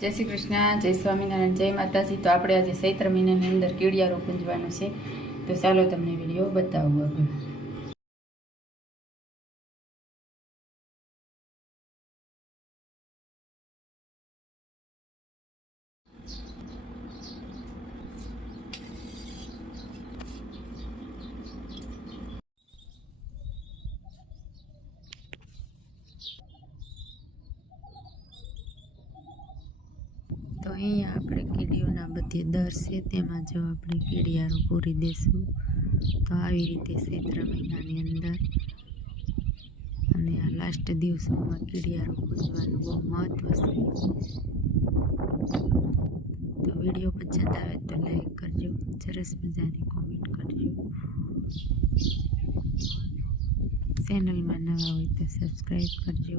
જય શ્રી કૃષ્ણ, જય સ્વામિનારાયણ, જય માતાજી. તો આપણે આજે ચૈત્ર મહિનાની અંદર કીડિયારો પૂંજવાનો છે. તો ચાલો તમને વિડીયો બતાવું આગળ. તો અહીંયા આપણે કીડીઓના બધી દર છે, તેમાં જો આપણે કીડિયારો પૂરી દેશું. તો આવી રીતે ચૈત્ર મહિનાની અંદર અને આ લાસ્ટ દિવસોમાં કીડિયારો પૂજવાનું બહુ મહત્વ છે. તો વિડીયો પસંદ આવે તો લાઈક કરજો, સરસ મજાની કોમેન્ટ કરજો. ચેનલમાં નવા હોય તો સબસ્ક્રાઈબ કરજો.